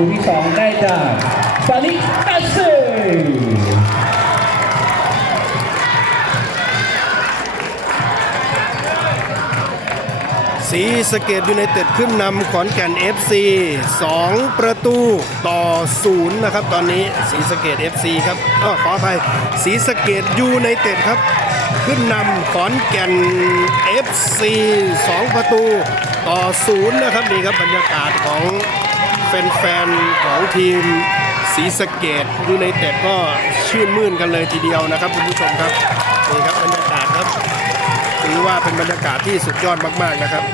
ูที่สองได้จากฟาลิอัสเซสีสเกตยูไนเต็ดขึ้นนำขอนแก่น FC 2 ประตูต่อศูนย์นะครับ ตอนนี้สีสเกต FC ครับอ้อขออภัยสีสเกตยูไนเต็ดครับ ขึ้นนำขอนแก่น FC 2 ประตูต่อศูนย์นะครับนี่ครับบรรยากาศของ แฟนๆของทีมสีสะเกตยูไนเต็ดก็ชื่นมื่นกันเลยทีเดียวนะครับคุณผู้ชมครับนี่ครับบรรยากาศครับถือว่าเป็นบรรยากาศที่สุดยอดมากๆนะครับ